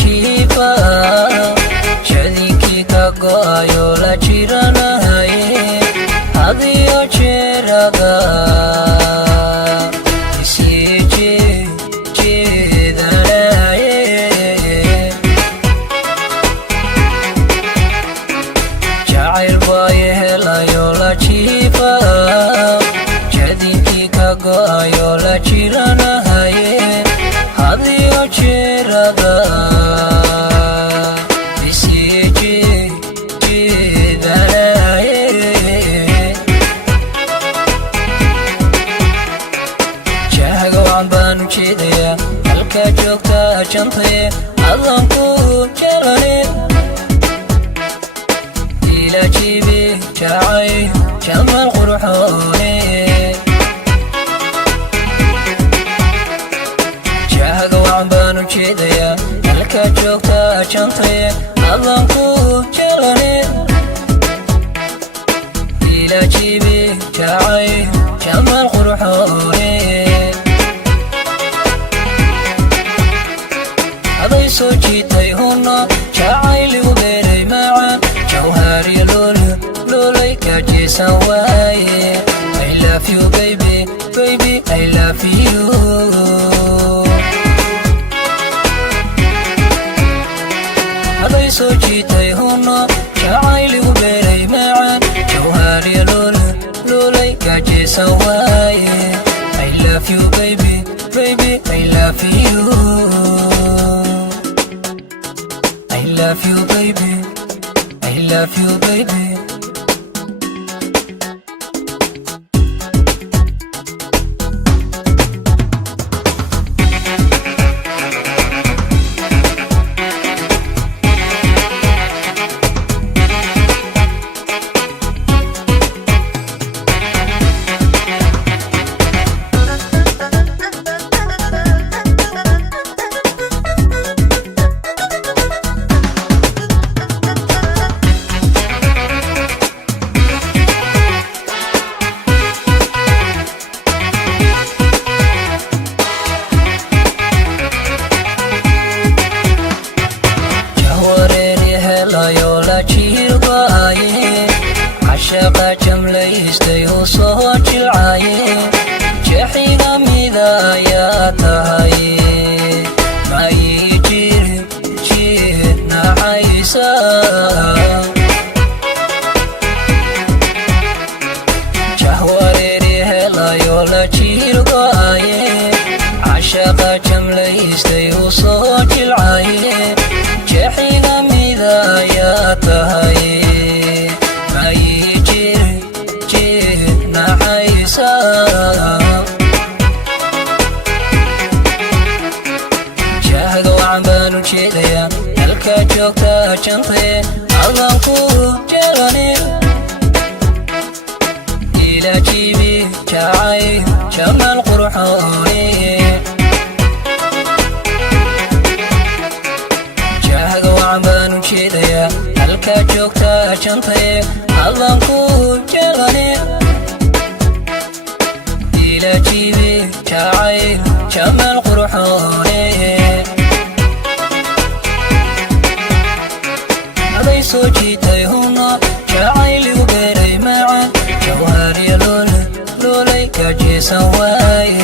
jiifa jadinkii ka go'ayo la jiranahaye hadiyo jeeraga go'ayo la jiranahaye hadiyo jeeraga isii jiidanahaye jaaga waan baan u jeedayaa halkaa joogta jantaye adan ku jelane ila jiibi jacay jamal qurxoone halka joogta jantaye adan ku jelane ila jiibi jacay jamal qurxoone haday soo jiitay hunna jacayligu beeray macaan jawhariya loolay kajeesan waaye I love you baby baby I love you haday soo jiitay hunna jacayligu beeray macaan jawhariya loolay kajeesan waaye I love you baby baby I love you I love you baby I love you baby عشاق جمليستي وصوت العايه جحينا مذاياتهاي ما يجير جينا عيسى جهوريري هلا يولا جيرقايه عشاق جمليستي وصوت العايه جحينا مذاياتهاي jaaga waan baan u jeedayaa halka joogta jantaye adan ku jelane ila jiibi jacay jamal qurxoone jaaga waan baan u jeedayaa halka joogta jantaye adan ku jelane ila jiibi jacay jamal qurxoone haday soo jiitay hunna jacayligu beeray macaan jawhariya loolay kajeesan waaye